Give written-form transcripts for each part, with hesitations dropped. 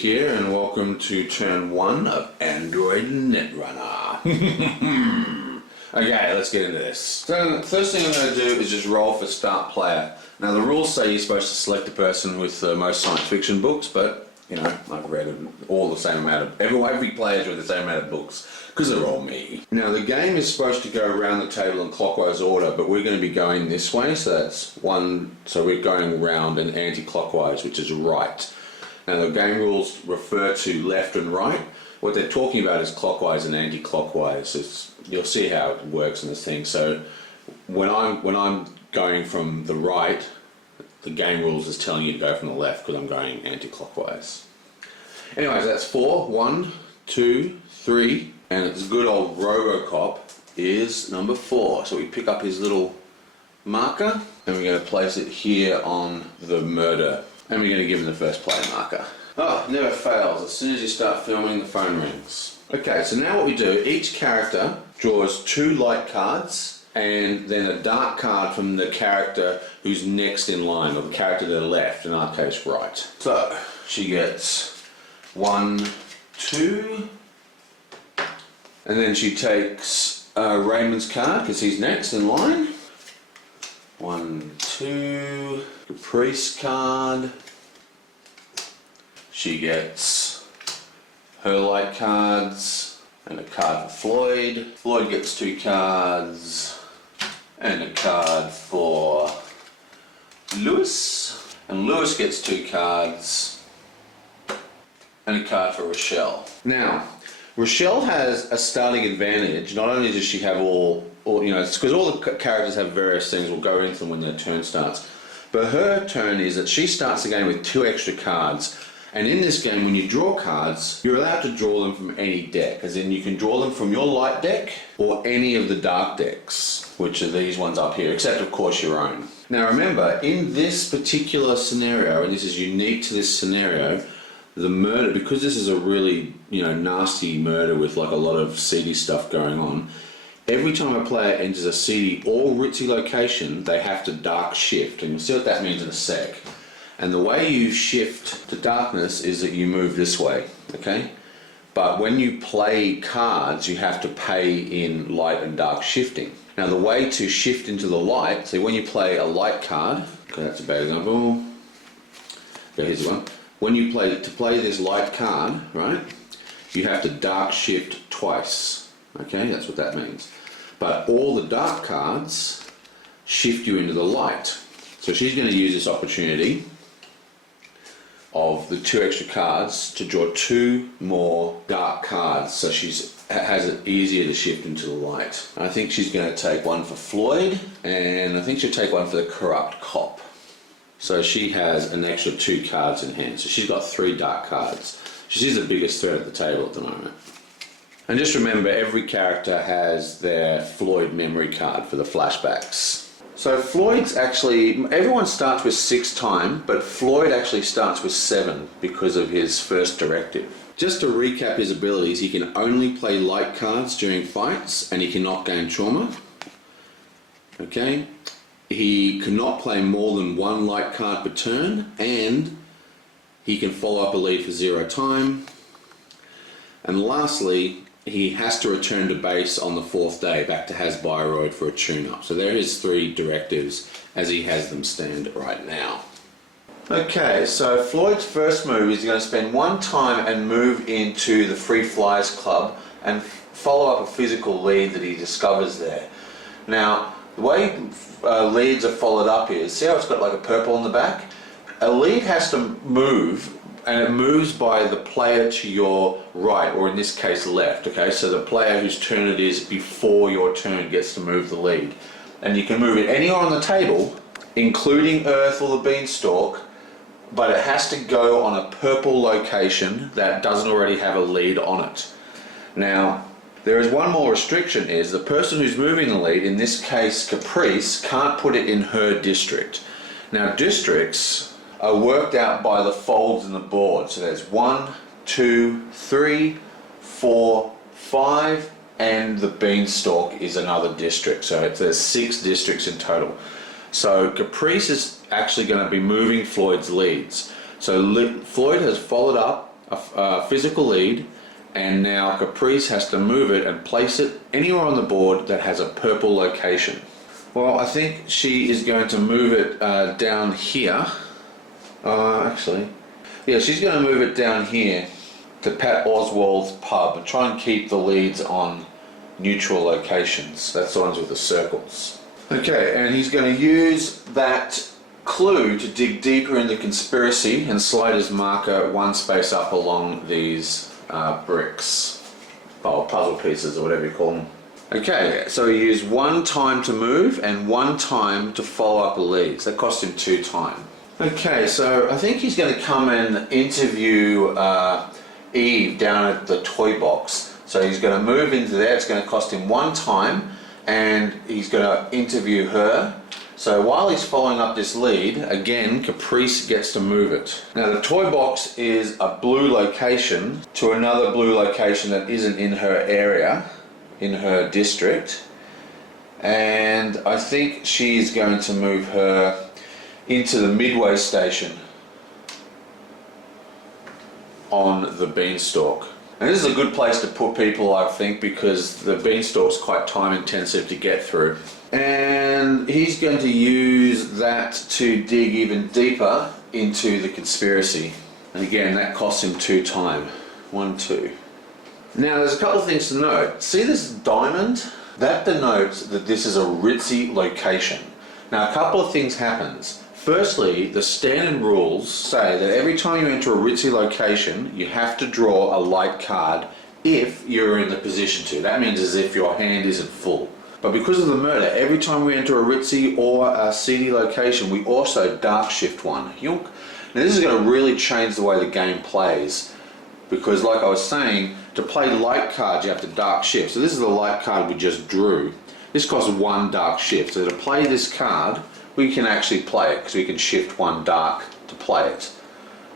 here, and welcome to turn 1 of Android Netrunner. Okay, let's get into this. So the first thing I'm going to do is just roll for start player. Now the rules say you're supposed to select a person with the most science fiction books, but you know, I've read all the same amount of, every player's read the same amount of books, because they're all me. Now the game is supposed to go around the table in clockwise order, but we're going to be going this way, so that's one, so we're going round and anti-clockwise, which is right. Now the game rules refer to left and right. What they're talking about is clockwise and anti-clockwise. You'll see how it works in this thing. So when I'm going from the right, the game rules is telling you to go from the left because I'm going anti-clockwise. Anyways, that's 4. 1, 2, 3, and it's good old Robocop is number 4. So we pick up his little marker and we're going to place it here on the murder. And we're going to give him the first player marker. Oh, never fails. As soon as you start filming, the phone rings. Okay, so now what we do, each character draws 2 light cards and then a dark card from the character who's next in line, or the character to the left, in our case right. So, she gets 1, 2, and then she takes Raymond's card because he's next in line. 1, 2, Caprice card. She gets her light cards and a card for Floyd. Floyd gets 2 cards and a card for Lewis. And Lewis gets 2 cards and a card for Rochelle. Now, Rochelle has a starting advantage. Not only does she have all you know, it's because all the characters have various things, we'll go into them when their turn starts. But her turn is that she starts the game with 2 extra cards. And in this game, when you draw cards, you're allowed to draw them from any deck, as in you can draw them from your light deck or any of the dark decks, which are these ones up here, except of course your own. Now remember, in this particular scenario, and this is unique to this scenario, the murder, because this is a really, you know, nasty murder with like a lot of seedy stuff going on, every time a player enters a seedy or ritzy location, they have to dark shift, and you'll see what that means in a sec. And the way you shift to darkness is that you move this way, okay? But when you play cards, you have to pay in light and dark shifting. Now the way to shift into the light, so when you play a light card, okay, that's a bad example. Okay, here's the one. When you play this light card, right, you have to dark shift twice, okay? That's what that means. But all the dark cards shift you into the light. So she's going to use this opportunity of the 2 extra cards to draw 2 more dark cards, so she has it easier to shift into the light. I think she's going to take one for Floyd, and I think she'll take one for the corrupt cop. So she has an extra 2 cards in hand, so she's got 3 dark cards. She's the biggest threat at the table at the moment. And just remember, every character has their Floyd memory card for the flashbacks. So Floyd's actually, everyone starts with 6 time, but Floyd actually starts with 7 because of his first directive. Just to recap his abilities, he can only play light cards during fights and he cannot gain trauma. Okay, he cannot play more than 1 light card per turn, and he can follow up a lead for 0 time. And lastly, he has to return to base on the 4th day, back to Hasbiroid for a tune-up. So there are his 3 directives as he has them stand right now. Okay, so Floyd's first move is going to spend 1 time and move into the Free Flyers Club and follow up a physical lead that he discovers there. Now, the way leads are followed up is, see how it's got like a purple on the back? A lead has to move, and it moves by the player to your right, or in this case left, okay? So the player whose turn it is before your turn gets to move the lead. And you can move it anywhere on the table, including Earth or the Beanstalk, but it has to go on a purple location that doesn't already have a lead on it. Now, there is one more restriction, is the person who's moving the lead, in this case Caprice, can't put it in her district. Now districts are worked out by the folds in the board. So there's 1, 2, 3, 4, 5, and the Beanstalk is another district. So there's 6 districts in total. So Caprice is actually going to be moving Floyd's leads. So Floyd has followed up a physical lead, and now Caprice has to move it and place it anywhere on the board that has a purple location. Well, I think she is going to move it down here. Actually, yeah, she's going to move it down here to Pat Oswald's pub and try and keep the leads on neutral locations. That's the ones with the circles. Okay, and he's going to use that clue to dig deeper in the conspiracy and slide his marker one space up along these bricks, or puzzle pieces, or whatever you call them. Okay, so he used 1 time to move and 1 time to follow up the leads. That cost him 2 time. Okay, so I think he's going to come and interview Eve down at the toy box. So he's going to move into there. It's going to cost him 1 time, and he's going to interview her. So while he's following up this lead, again, Caprice gets to move it. Now the toy box is a blue location to another blue location that isn't in her area, in her district. And I think she's going to move her into the Midway station on the beanstalk. And this is a good place to put people, I think, because the beanstalk's quite time intensive to get through. And he's going to use that to dig even deeper into the conspiracy. And again, that costs him 2 time. 1, 2. Now there's a couple of things to note. See this diamond? That denotes that this is a ritzy location. Now a couple of things happens. Firstly, the standard rules say that every time you enter a ritzy location, you have to draw a light card if you're in the position to. That means as if your hand isn't full. But because of the murder, every time we enter a ritzy or a seedy location, we also dark shift one. Yonk. Now this is going to really change the way the game plays, because like I was saying, to play light cards you have to dark shift. So this is the light card we just drew. This costs 1 dark shift. So to play this card, we can actually play it because we can shift 1 dark to play it,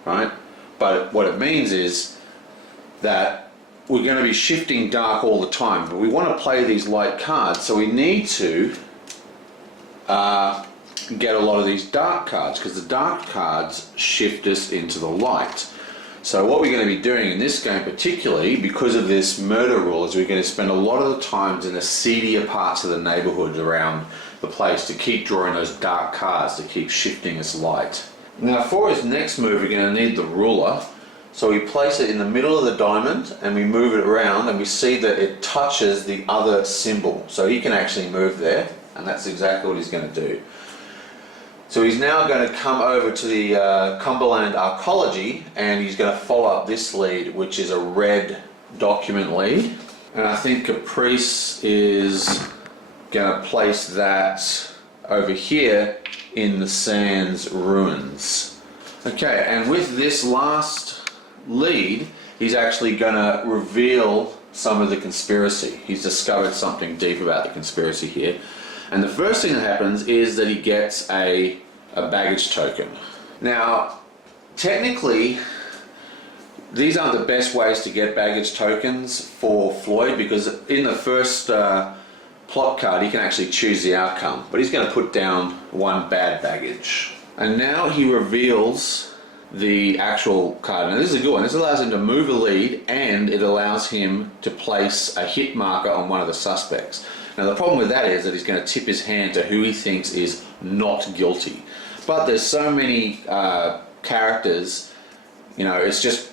right? But what it means is that we're going to be shifting dark all the time, but we want to play these light cards, so we need to get a lot of these dark cards, because the dark cards shift us into the light. So what we're going to be doing in this game particularly, because of this murder rule, is we're going to spend a lot of the times in the seedier parts of the neighbourhood around the place to keep drawing those dark cards, to keep shifting us light. Now for his next move we're going to need the ruler. So we place it in the middle of the diamond and we move it around, and we see that it touches the other symbol. So he can actually move there, and that's exactly what he's going to do. So he's now going to come over to the Cumberland Archaeology, and he's going to follow up this lead, which is a red document lead. And I think Caprice is going to place that over here in the Sands ruins. Okay, and with this last lead, he's actually going to reveal some of the conspiracy. He's discovered something deep about the conspiracy here. And the first thing that happens is that he gets a baggage token. Now, technically, these aren't the best ways to get baggage tokens for Floyd, because in the first plot card he can actually choose the outcome, but he's going to put down 1 bad baggage. And now he reveals the actual card. Now this is a good one. This allows him to move a lead, and it allows him to place a hit marker on one of the suspects. Now the problem with that is that he's going to tip his hand to who he thinks is not guilty. But there's so many characters, you know, it's just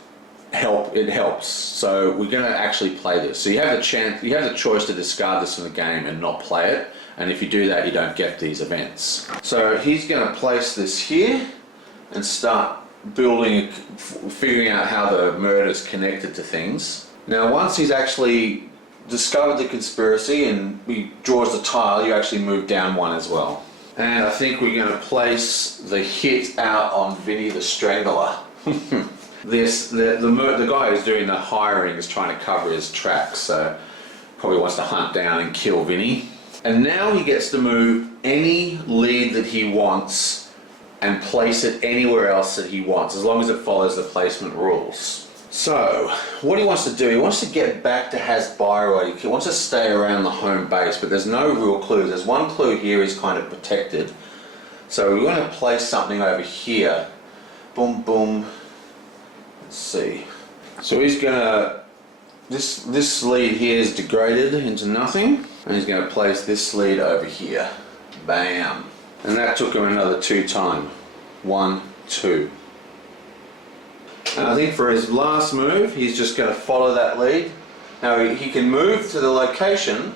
it helps. So we're going to actually play this. So you have the choice to discard this from the game and not play it. And if you do that, you don't get these events. So he's going to place this here and start figuring out how the murder's connected to things. Now once he's actually discovered the conspiracy and he draws the tile, you actually move down 1 as well. And I think we're going to place the hit out on Vinny the Strangler. The guy who's doing the hiring is trying to cover his tracks, so probably wants to hunt down and kill Vinny. And now he gets to move any lead that he wants and place it anywhere else that he wants, as long as it follows the placement rules. So, what he wants to do, he wants to get back to Hasbiro. He wants to stay around the home base, but there's no real clue. There's one clue here, he's kind of protected. So we want to place something over here. Boom, boom. Let's see. So he's gonna, this lead here is degraded into nothing, and he's gonna place this lead over here. Bam. And that took him another 2 times. 1, 2. And I think for his last move, he's just gonna follow that lead. Now he can move to the location.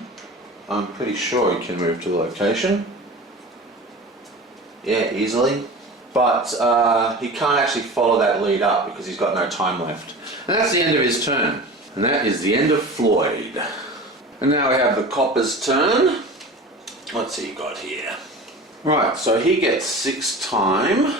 I'm pretty sure he can move to the location. Yeah, easily. But he can't actually follow that lead up because he's got no time left. And that's the end of his turn. And that is the end of Floyd. And now we have the copper's turn. What's he got here? Right, so he gets 6 time.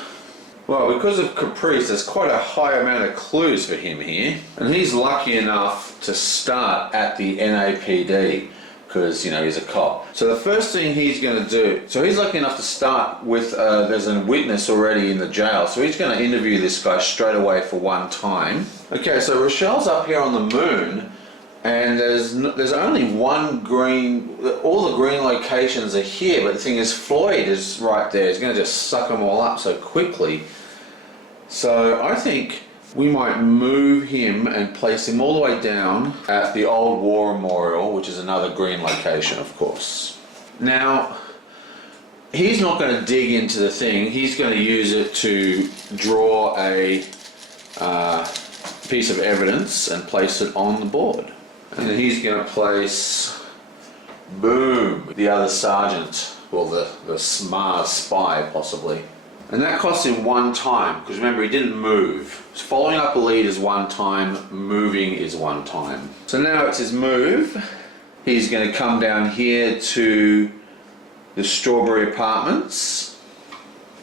Well, because of Caprice, there's quite a high amount of clues for him here. And he's lucky enough to start at the NAPD because, you know, he's a cop. So the first thing he's going to do, so he's lucky enough to start with, there's a witness already in the jail. So he's going to interview this guy straight away for 1 time. Okay, so Rochelle's up here on the moon. And there's only one green, all the green locations are here, but the thing is Floyd is right there. He's going to just suck them all up so quickly. So I think we might move him and place him all the way down at the old war memorial, which is another green location, of course. Now, he's not going to dig into the thing. He's going to use it to draw a piece of evidence and place it on the board. And then he's going to place, boom, the other sergeant, well, the smart spy possibly. And that cost him 1 time, because remember, he didn't move. Following up a lead is 1 time, moving is 1 time. So now it's his move. He's going to come down here to the Strawberry Apartments.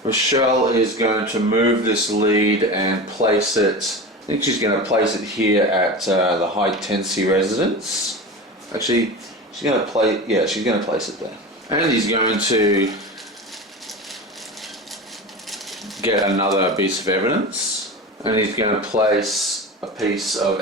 Rochelle is going to move this lead and place it, I think she's going to place it here at the High Tensy residence. Actually, she's going to place it there. And he's going to get another piece of evidence. And he's going to place a piece of,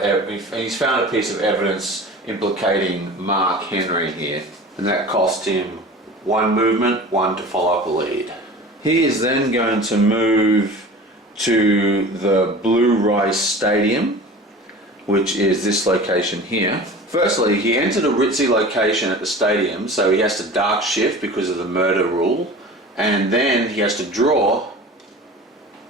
he's found a piece of evidence implicating Mark Henry here. And that cost him 1 movement, 1 to follow up a lead. He is then going to move to the Blue Rice Stadium, which is this location here. Firstly, he entered a ritzy location at the stadium, so he has to dark shift because of the murder rule, and then he has to draw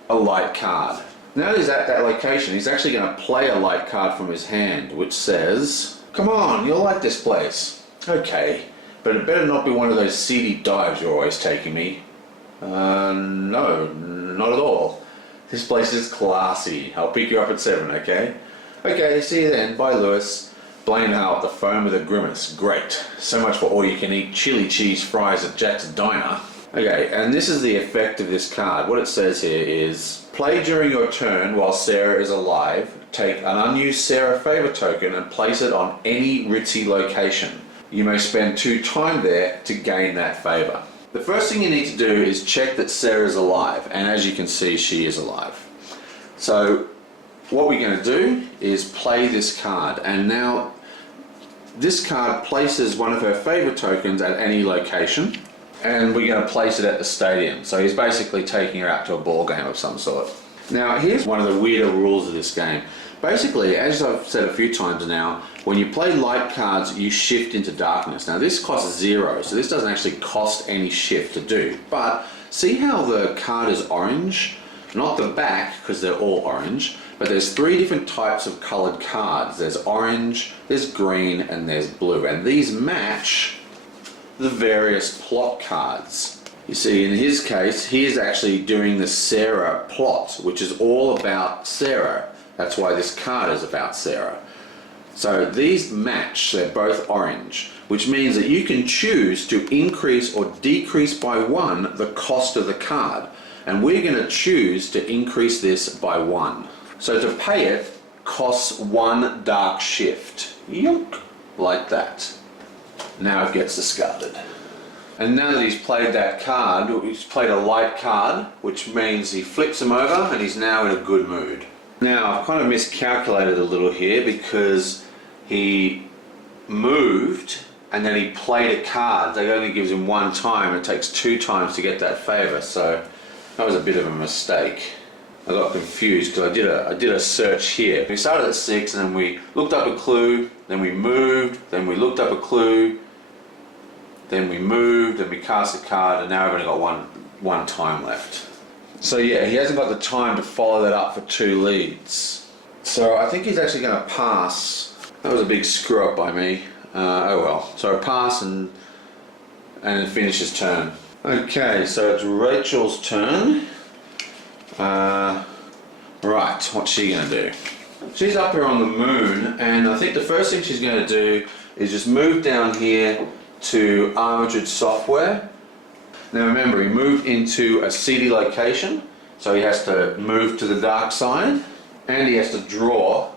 a light card. Now that he's at that location, he's actually going to play a light card from his hand, which says, "Come on, you'll like this place." Okay, but it better not be one of those seedy dives you're always taking me. No, not at all. This place is classy. I'll pick you up at 7, okay? Okay, see you then. Bye, Lewis. Blaine out the phone with a grimace. Great. So much for all-you-can-eat chili cheese fries at Jack's Diner. Okay, and this is the effect of this card. What it says here is, play during your turn while Sarah is alive. Take an unused Sarah favor token and place it on any ritzy location. You may spend 2 time there to gain that favor. The first thing you need to do is check that Sarah's alive, and as you can see, she is alive. So what we're going to do is play this card, and now this card places one of her favour tokens at any location, and we're going to place it at the stadium. So he's basically taking her out to a ball game of some sort. Now here's one of the weirder rules of this game. Basically, as I've said a few times now, when you play light cards, you shift into darkness. Now this costs 0, so this doesn't actually cost any shift to do. But see how the card is orange? Not the back, because they're all orange, but there's 3 different types of coloured cards. There's orange, there's green, and there's blue. And these match the various plot cards. You see, in his case, he is actually doing the Sarah plot, which is all about Sarah. That's why this card is about Sarah. So these match, they're both orange, which means that you can choose to increase or decrease by 1 the cost of the card. And we're going to choose to increase this by 1. So to pay it costs 1 dark shift. Yunk, like that. Now it gets discarded. And now that he's played that card, he's played a light card, which means he flips him over and he's now in a good mood. Now, I've kind of miscalculated a little here because he moved and then he played a card that only gives him 1 time. It takes 2 times to get that favour, so that was a bit of a mistake. I got confused because I did a search here. We started at 6 and then we looked up a clue, then we moved, then we looked up a clue, then we moved, and we cast a card, and now we've only got one time left. So yeah, he hasn't got the time to follow that up for 2 leads. So I think he's actually going to pass. That was a big screw up by me. Oh well. So pass and finish his turn. Okay, so it's Rachel's turn. Right, what's she going to do? She's up here on the moon, and I think the first thing she's going to do is just move down here to Armitage Software. Now remember, he moved into a seedy location, so he has to move to the dark side, and he has to draw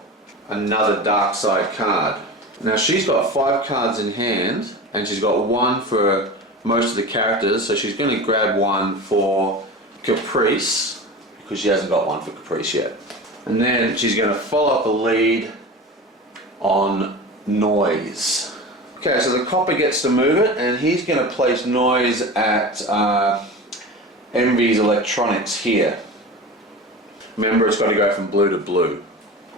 another dark side card. Now she's got 5 cards in hand, and she's got 1 for most of the characters, so she's going to grab 1 for Caprice, because she hasn't got 1 for Caprice yet. And then she's going to follow up a lead on Noise. Okay, so the copper gets to move it, and he's going to place Noise at Envy's Electronics here. Remember, it's got to go from blue to blue.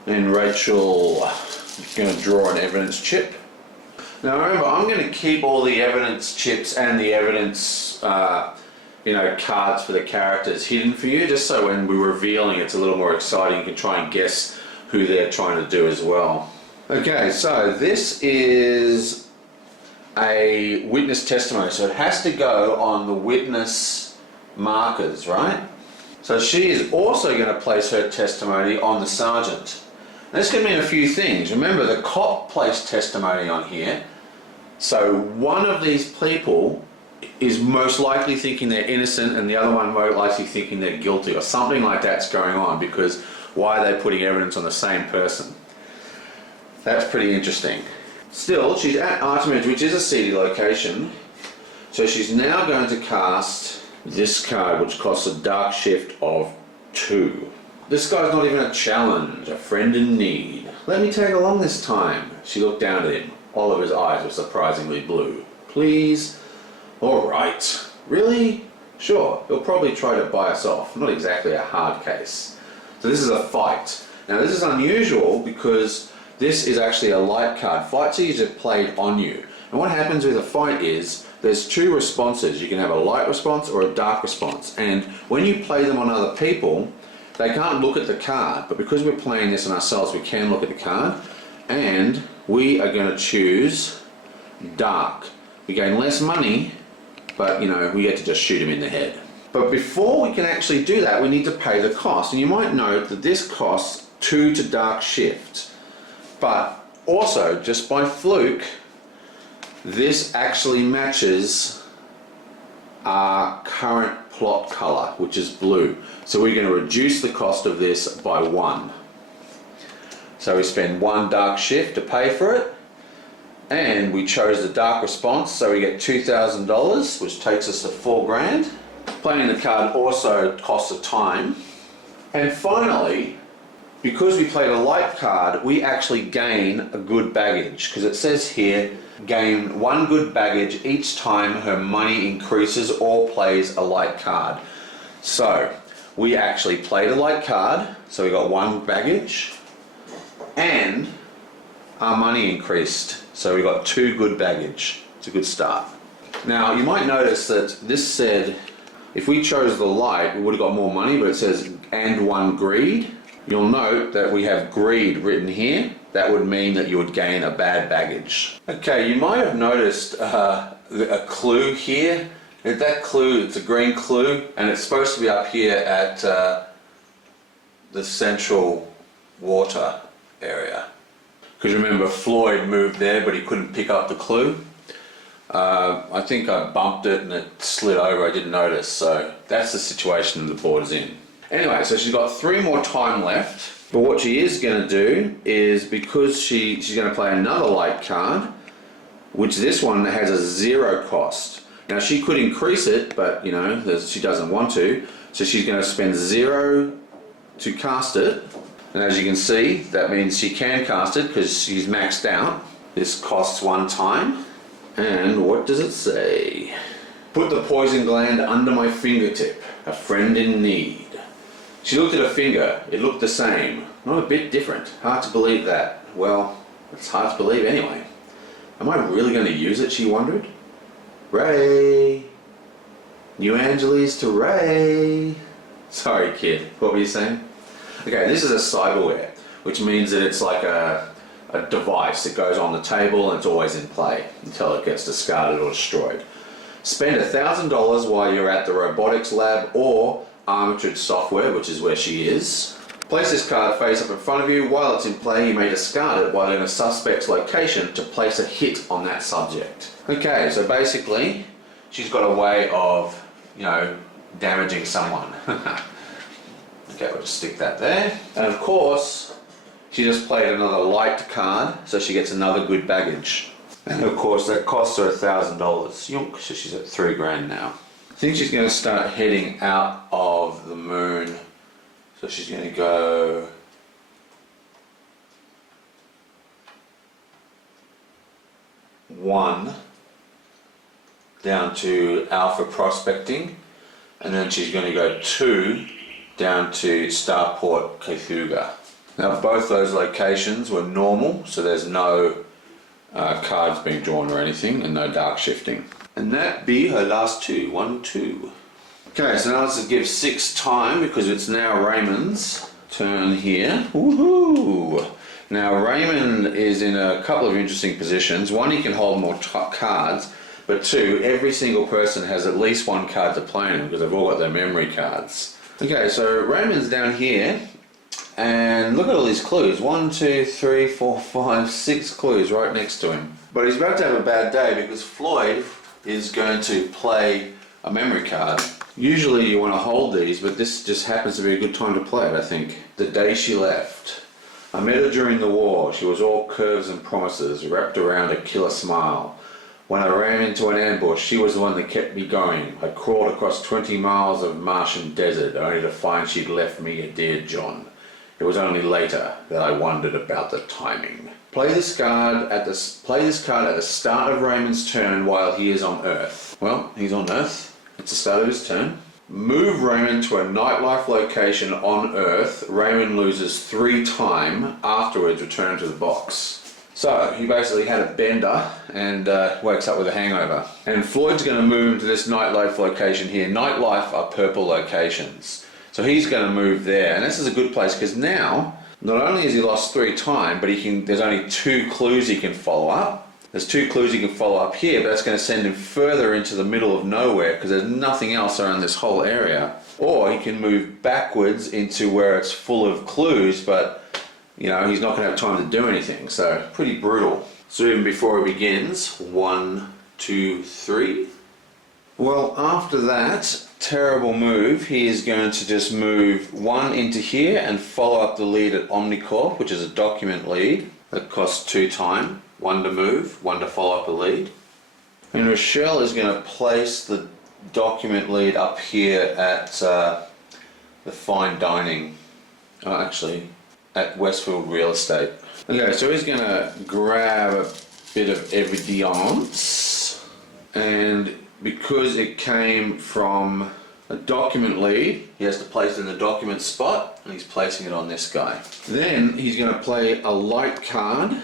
And Rachel is going to draw an evidence chip. Now remember, I'm going to keep all the evidence chips and the evidence cards for the characters hidden for you, just so when we're revealing it's a little more exciting. You can try and guess who they're trying to do as well. Okay, so this is a witness testimony, so it has to go on the witness markers, right? So she is also going to place her testimony on the sergeant. Now, this can mean a few things. Remember, the cop placed testimony on here, so one of these people is most likely thinking they're innocent and the other one most likely thinking they're guilty, or something like that's going on, because why are they putting evidence on the same person? That's pretty interesting. Still, she's at Armitage, which is a seedy location, so she's now going to cast this card, which costs a dark shift of 2. This guy's not even a challenge, a friend in need. Let me tag along this time. She looked down at him. All of his eyes were surprisingly blue. Please? Alright. Really? Sure, he'll probably try to buy us off. Not exactly a hard case. So this is a fight. Now this is unusual because this is actually a light card. Fights are usually played on you. And what happens with a fight is there's 2 responses. You can have a light response or a dark response. And when you play them on other people, they can't look at the card. But because we're playing this on ourselves, we can look at the card. And we are going to choose dark. We gain less money, but we get to just shoot him in the head. But before we can actually do that, we need to pay the cost. And you might note that this costs 2 to dark shift. But also, just by fluke, this actually matches our current plot color, which is blue. So we're going to reduce the cost of this by 1. So we spend 1 dark shift to pay for it. And we chose the dark response, so we get $2,000, which takes us to $4,000. Playing the card also costs a time. And finally, because we played a light card, we actually gain a good baggage, because it says here, gain 1 good baggage each time her money increases or plays a light card. So we actually played a light card, so we got 1 baggage, and our money increased, so we got 2 good baggage. It's a good start. Now you might notice that this said if we chose the light we would have got more money, but it says and 1 greed. You'll note that we have greed written here. That would mean that you would gain a bad baggage. Okay, you might have noticed a clue here. That clue, it's a green clue, and it's supposed to be up here at the central water area. Because remember, Floyd moved there, but he couldn't pick up the clue. I think I bumped it and it slid over, I didn't notice, so that's the situation the board is in. Anyway, so she's got 3 more time left, but what she is going to do is, because she's going to play another light card, which this one has a 0 cost. Now she could increase it, but she doesn't want to, so she's going to spend 0 to cast it. And as you can see, that means she can cast it because she's maxed out. This costs 1 time. And what does it say? Put the poison gland under my fingertip, a friend in need. She looked at her finger. It looked the same. Not a bit different. Hard to believe that. Well, it's hard to believe anyway. Am I really going to use it, she wondered. Ray! New Angeles to Ray! Sorry, kid. What were you saying? Okay, this is a cyberware, which means that it's like a device that goes on the table and it's always in play until it gets discarded or destroyed. Spend $1,000 while you're at the robotics lab or Armitage Software, which is where she is. Place this card face up in front of you. While it's in play, you may discard it while in a suspect's location to place a hit on that subject. Okay, so basically, she's got a way of, damaging someone. Okay, we'll just stick that there. And of course, she just played another light card, so she gets another good baggage. And of course, that costs her $1,000. Yunk, so she's at $3,000 now. I think she's going to start heading out of the moon. So she's going to go one down to Alpha Prospecting, and then she's going to go 2 down to Starport Cayuga. Now both those locations were normal, so there's no cards being drawn or anything, and no dark shifting. And that be her last 2. 1, 2. Okay, so now let's just give 6 time because it's now Raymond's turn here. Woohoo! Now Raymond is in a couple of interesting positions. One, he can hold more cards, but 2, every single person has at least 1 card to play in because they've all got their memory cards. Okay, so Raymond's down here, and look at all these clues. 1, 2, 3, 4, 5, 6 clues right next to him. But he's about to have a bad day because Floyd is going to play a memory card. Usually you want to hold these, but this just happens to be a good time to play it, I think. The day she left. I met her during the war. She was all curves and promises, wrapped around a killer smile. When I ran into an ambush, she was the one that kept me going. I crawled across 20 miles of Martian desert, only to find she'd left me a dear John. It was only later that I wondered about the timing. Play this card at the start of Raymond's turn while he is on Earth. Well, he's on Earth. It's the start of his turn. Move Raymond to a nightlife location on Earth. Raymond loses 3 time. Afterwards, return to the box. So, he basically had a bender and wakes up with a hangover. And Floyd's going to move him to this nightlife location here. Nightlife are purple locations. So he's going to move there. And this is a good place because now, not only has he lost 3 time, but there's only 2 clues he can follow up. There's 2 clues he can follow up here, but that's going to send him further into the middle of nowhere because there's nothing else around this whole area. Or he can move backwards into where it's full of clues, but he's not going to have time to do anything. So pretty brutal. So even before he begins, 1, 2, 3. Well, after that terrible move, he is going to just move 1 into here and follow up the lead at Omnicorp, which is a document lead that costs 2 time. 1 to move, 1 to follow up a lead. And Rochelle is going to place the document lead up here at the fine dining, at Westfield Real Estate. Okay, so he's going to grab a bit of evidence, and because it came from a document lead, he has to place it in the document spot, and he's placing it on this guy. Then he's going to play a light card.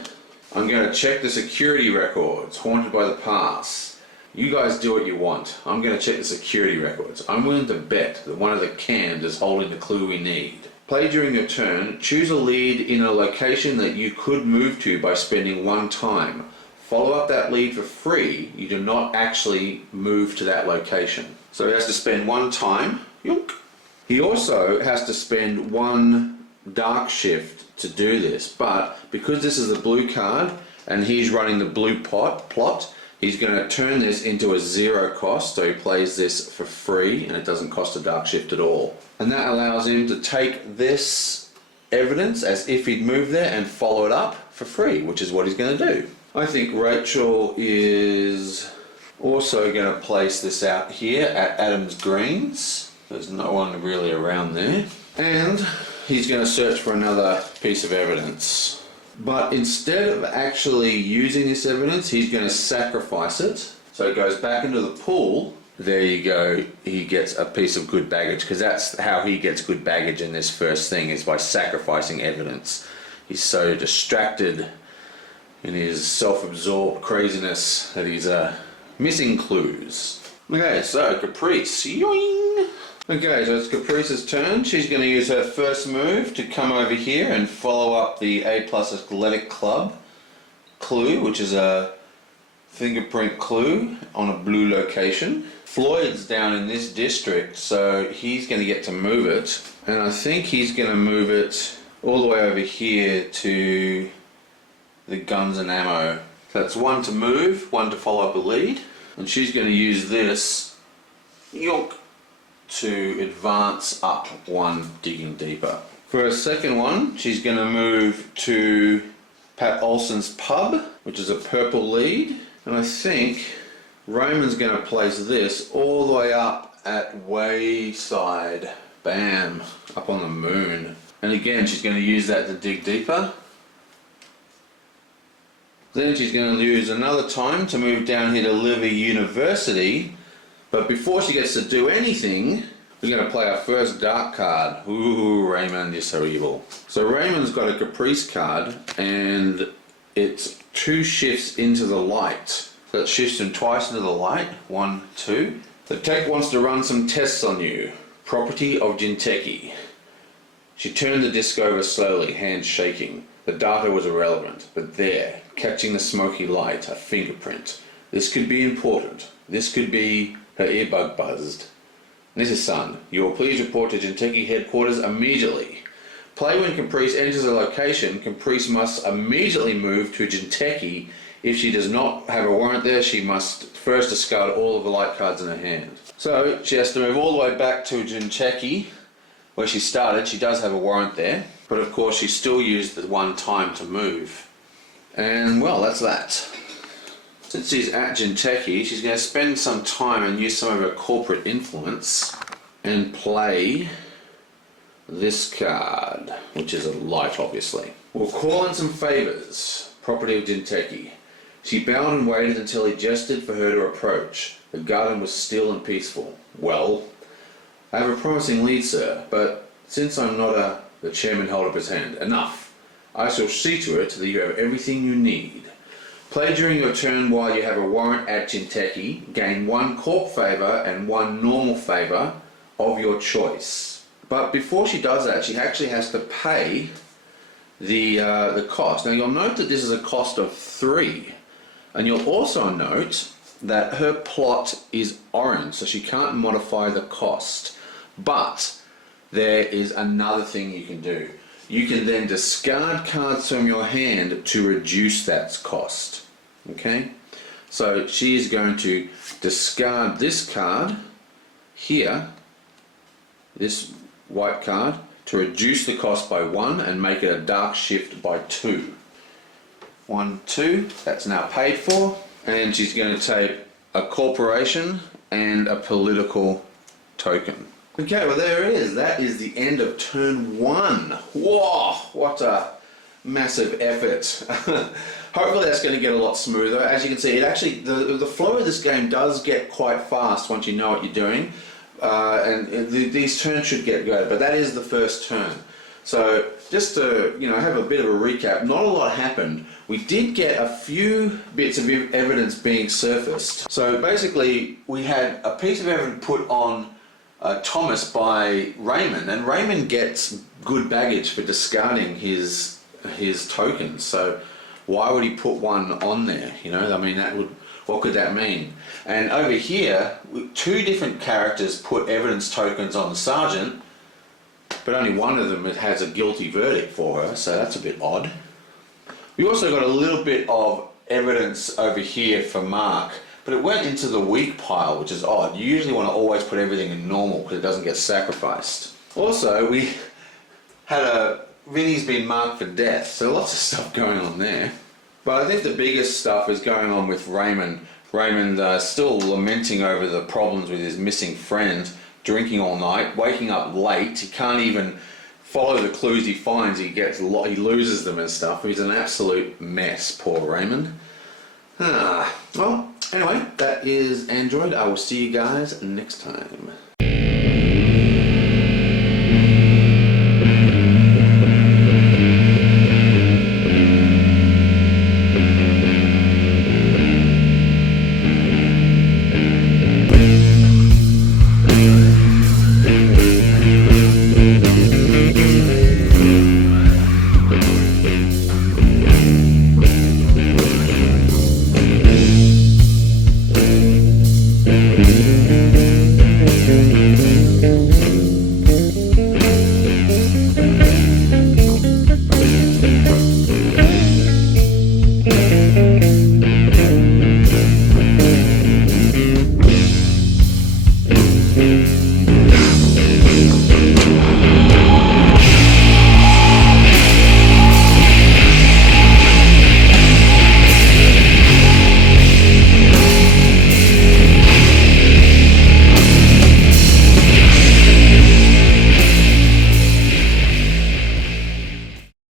I'm going to check the security records, haunted by the past. You guys do what you want. I'm going to check the security records. I'm willing to bet that one of the cans is holding the clue we need. Play during your turn. Choose a lead in a location that you could move to by spending 1 time. Follow up that lead for free. You do not actually move to that location. So he has to spend 1 time. Yunk. He also has to spend 1 dark shift to do this, but because this is a blue card and he's running the blue plot, he's going to turn this into a 0 cost, so he plays this for free and it doesn't cost a dark shift at all. And that allows him to take this evidence as if he'd moved there and follow it up for free, which is what he's going to do. I think Rachel is also going to place this out here at Adams Greens. There's no one really around there. And he's going to search for another piece of evidence. But instead of actually using this evidence, he's going to sacrifice it. So it goes back into the pool. there you go, he gets a piece of good baggage, because that's how he gets good baggage in this first thing, is by sacrificing evidence. He's so distracted in his self-absorbed craziness that he's missing clues. Okay, so Caprice. Yoing! Okay, so it's Caprice's turn. She's going to use her first move to come over here and follow up the A+ Athletic Club clue, which is a fingerprint clue on a blue location. Floyd's down in this district, so he's going to get to move it. And I think he's going to move it all the way over here to the guns and ammo. So that's one to move, one to follow up a lead. And she's going to use this yonk to advance up one, digging deeper. For her second one, she's going to move to Pat Olsen's pub, which is a purple lead. And I think Raymond's going to place this all the way up at Wayside. Bam, up on the moon. And again, she's going to use that to dig deeper. Then she's going to use another time to move down here to Livy University. But before she gets to do anything, we're going to play our first dark card. Ooh, Raymond, you're so evil. So Raymond's got a Caprice card, and it's 2 shifts into the light. So it shifts him twice into the light. 1, 2. The tech wants to run some tests on you. Property of Jinteki. She turned the disc over slowly, hands shaking. The data was irrelevant, but there, catching the smoky light, a fingerprint. This could be important. This could be... Her earbud buzzed. Mrs. Sun, you will please report to Jinteki headquarters immediately. Play when Caprice enters a location. Caprice must immediately move to Jinteki. If she does not have a warrant there, she must first discard all of the light cards in her hand. So she has to move all the way back to Jinteki, where she started. She does have a warrant there, but of course she still used the one time to move. And well, that's that. Since she's at Jinteki, she's going to spend some time and use some of her corporate influence and play this card, which is a light, obviously. We'll call in some favours. Property of Jinteki. She bowed and waited until he gestured for her to approach. The garden was still and peaceful. Well, I have a promising lead, sir, but since I'm not the chairman held up his hand. Enough. I shall see to it that you have everything you need. Play during your turn while you have a warrant at Jinteki. Gain 1 corp favour and 1 normal favour of your choice. But before she does that, she actually has to pay the cost. Now you'll note that this is a cost of 3. And you'll also note that her plot is orange, so she can't modify the cost. But there is another thing you can do. You can then discard cards from your hand to reduce that cost. Okay? So she is going to discard this card here, this white card, to reduce the cost by 1 and make it a dark shift by 2. 1, 2, that's now paid for. And she's going to take a corporation and a political token. Okay, well there it is. That is the end of turn 1. Whoa, what a massive effort. Hopefully that's going to get a lot smoother. As you can see, it actually the flow of this game does get quite fast once you know what you're doing. These turns should get good, but that is the first turn. So just to have a bit of a recap, not a lot happened. We did get a few bits of evidence being surfaced. So basically we had a piece of evidence put on Thomas by Raymond, and Raymond gets good baggage for discarding his tokens. So why would he put one on there? I mean, what could that mean? And over here, 2 different characters put evidence tokens on the sergeant, but only one of them has a guilty verdict for her, so that's a bit odd. We also got a little bit of evidence over here for Mark, but it went into the weak pile, which is odd. You usually want to always put everything in normal because it doesn't get sacrificed. Also, we had Vinny's been marked for death, so lots of stuff going on there. But I think the biggest stuff is going on with Raymond. Raymond still lamenting over the problems with his missing friend, drinking all night, waking up late. He can't even follow the clues he finds. He loses them and stuff. He's an absolute mess, poor Raymond. Well, Anyway, that is Android. I will see you guys next time.